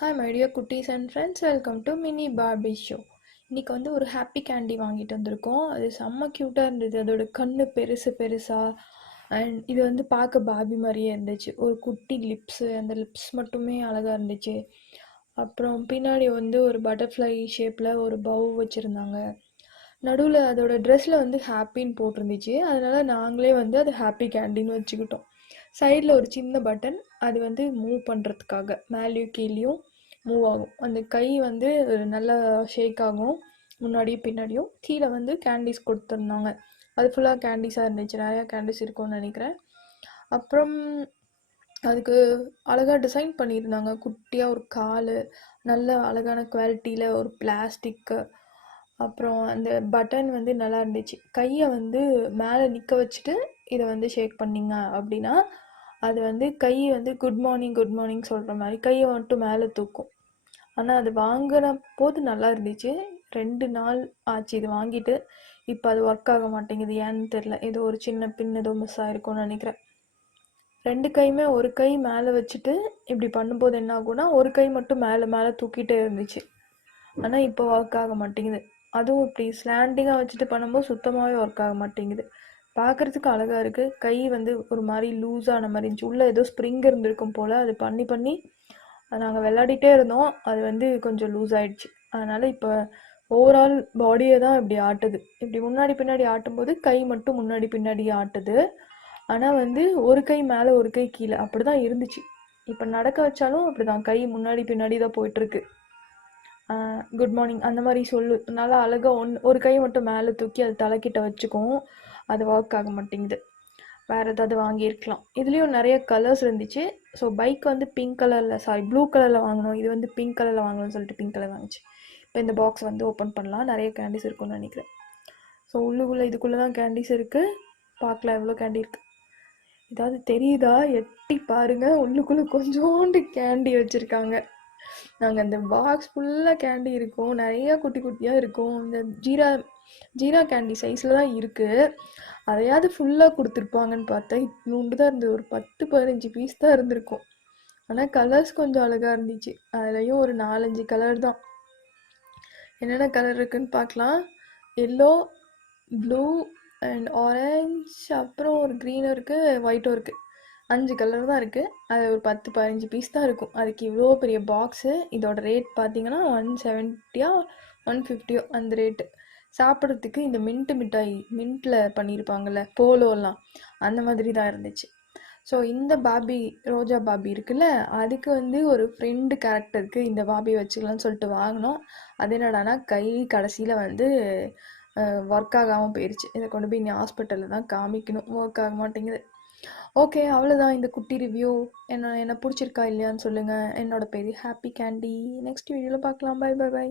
Hi my dear குட்டீஸ் and friends, welcome to mini Barbie show. இன்றைக்கி வந்து ஒரு ஹாப்பி கேண்டி வாங்கிட்டு வந்திருக்கோம். அது செம்ம க்யூட்டாக இருந்தது. அதோட கண்ணு பெருசு பெருசாக அண்ட் இது வந்து பார்க்க பார்பி மாதிரியே இருந்துச்சு. ஒரு குட்டி லிப்ஸு, அந்த லிப்ஸ் மட்டுமே அழகாக இருந்துச்சு. அப்புறம் பின்னாடி வந்து ஒரு பட்டர்ஃப்ளை ஷேப்பில் ஒரு பவ் வச்சுருந்தாங்க. நடுவில் அதோட ட்ரெஸ்ஸில் வந்து ஹாப்பின்னு போட்டிருந்துச்சு. அதனால் நாங்களே வந்து அது ஹாப்பி கேண்டின்னு வச்சுக்கிட்டோம். சைடில் ஒரு சின்ன பட்டன், அது வந்து மூவ் பண்ணுறதுக்காக மேலேயும் கீழேயும் மூவ் ஆகும். அந்த கை வந்து நல்லா ஷேக் ஆகும் முன்னாடியும் பின்னாடியும். கீழே வந்து கேண்டீஸ் கொடுத்துருந்தாங்க. அது ஃபுல்லாக கேண்டீஸாக இருந்துச்சு. நிறையா கேண்டீஸ் இருக்கும்னு நினைக்கிறேன். அப்புறம் அதுக்கு அழகாக டிசைன் பண்ணியிருந்தாங்க. குட்டியாக ஒரு கால், நல்ல அழகான குவாலிட்டியில் ஒரு பிளாஸ்டிக்கு. அப்புறம் அந்த பட்டன் வந்து நல்லா இருந்துச்சு. கையை வந்து மேலே நிற்க வச்சுட்டு இதை வந்து ஷேக் பண்ணிங்க அப்படின்னா அது வந்து கை வந்து குட் மார்னிங் குட் மார்னிங் சொல்கிற மாதிரி கையை மட்டும் மேலே தூக்கும். ஆனால் அது வாங்கின போது நல்லா இருந்துச்சு. 2 நாள் ஆச்சு இது வாங்கிட்டு. இப்போ அது ஒர்க் ஆக மாட்டேங்குது, ஏன்னு தெரில. ஏதோ ஒரு சின்ன பின் ஏதோ மிஸ் ஆகிருக்கும்னு நினைக்கிறேன். 2 கையுமே ஒரு கை மேலே வச்சுட்டு இப்படி பண்ணும்போது என்ன ஆகும்னா ஒரு கை மட்டும் மேலே மேலே தூக்கிட்டே இருந்துச்சு. ஆனால் இப்போ ஒர்க் ஆக மாட்டேங்குது. அதுவும் இப்படி ஸ்லாண்டிங்காக வச்சுட்டு பண்ணும்போது சுத்தமாகவே ஒர்க் ஆக மாட்டேங்குது. பார்க்குறதுக்கு அழகாக இருக்குது. கை வந்து ஒரு மாதிரி லூஸான மாதிரி இருந்துச்சு. உள்ளே ஏதோ ஸ்ப்ரிங் இருந்திருக்கும் போல். அது பண்ணி பண்ணி நாங்கள் விளையாடிட்டே இருந்தோம். அது வந்து கொஞ்சம் லூஸ் ஆகிடுச்சு. அதனால் இப்போ ஓவரால் பாடியை தான் இப்படி ஆட்டுது. இப்படி முன்னாடி பின்னாடி ஆட்டும்போது கை மட்டும் முன்னாடி பின்னாடி ஆட்டுது. ஆனால் வந்து ஒரு கை மேலே ஒரு கை கீழே அப்படி தான் இருந்துச்சு. இப்போ நடக்க வச்சாலும் அப்படி தான், கை முன்னாடி பின்னாடி தான் போயிட்டுருக்கு. குட் மார்னிங் அந்த மாதிரி சொல்லு. நல்லா அழகாக ஒரு கை மட்டும் மேலே தூக்கி அது தலைக்கிட்ட வச்சுக்கும். அது ஒர்க் ஆக மாட்டேங்குது. வேறு ஏதாவது வாங்கியிருக்கலாம். இதுலேயும் நிறைய கலர்ஸ் இருந்துச்சு. ஸோ பைக் வந்து பிங்க் கலரில் ப்ளூ கலரில் வாங்கணும். இது வந்து பிங்க் கலரில் வாங்கணும்னு சொல்லிட்டு பிங்க் கலர் வாங்கிச்சு. இப்போ இந்த பாக்ஸ் வந்து ஓப்பன் பண்ணலாம். நிறைய கேண்டீஸ் இருக்கும்னு நினைக்கிறேன். ஸோ உள்ளுக்குள்ளே இதுக்குள்ளே தான் கேண்டீஸ் இருக்குது. பார்க்கலாம் எவ்வளோ கேண்டி இருக்குது. ஏதாவது தெரியுதா? எட்டி பாருங்கள். உள்ளுக்குள்ளே கொஞ்சோண்டு கேண்டி வச்சுருக்காங்க. நாங்கள் அந்த பாக்ஸ் ஃபுல்லாக கேண்டி இருக்கும். நிறையா குட்டி குட்டியாக இருக்கும். இந்த ஜீரா கேண்டி சைஸில் தான் இருக்குது. அதையாவது ஃபுல்லாக கொடுத்துருப்பாங்கன்னு பார்த்தா இவ்வளோண்டு தான் இருந்தது. ஒரு 10-15 பீஸ் தான் இருந்திருக்கும். ஆனால் கலர்ஸ் கொஞ்சம் அழகாக இருந்துச்சு. அதுலேயும் ஒரு 4-5 கலர் தான். என்னென்ன கலர் இருக்குதுன்னு பார்க்கலாம். எல்லோ, ப்ளூ அண்ட் ஆரஞ்ச், அப்புறம் ஒரு க்ரீனும் இருக்குது, ஒயிட்டும் இருக்குது. 5 கலர் தான் இருக்குது. அது ஒரு 10-15 பீஸ் தான் இருக்கும். அதுக்கு இவ்வளோ பெரிய பாக்ஸு. இதோட ரேட் பார்த்தீங்கன்னா 170 150 அந்த ரேட்டு. சாப்பிட்றதுக்கு இந்த மிட்டாய் மின்ட்டில் பண்ணியிருப்பாங்கள்ல போலோலாம், அந்த மாதிரி தான் இருந்துச்சு. ஸோ இந்த பாபி, ரோஜா பாபி இருக்குல்ல, அதுக்கு வந்து ஒரு ஃப்ரெண்டு கேரக்டருக்கு இந்த பாபி வச்சுக்கலாம்னு சொல்லிட்டு வாங்கினோம். அது என்னடானா கை கடைசியில் வந்து ஒர்க் ஆகாமல் போயிடுச்சு. இதை கொண்டு போய் இனி ஹாஸ்பிட்டலில் தான் காமிக்கணும். ஒர்க் ஆக மாட்டேங்குது. ஓகே, அவ்வளோதான் இந்த குட்டி ரிவ்யூ. என்ன பிடிச்சிருக்கா இல்லையான்னு சொல்லுங்கள். என்னோட பேர் ஹாப்பி கேண்டி. நெக்ஸ்ட் வீடியோவில் பார்க்கலாம். Bye bye by.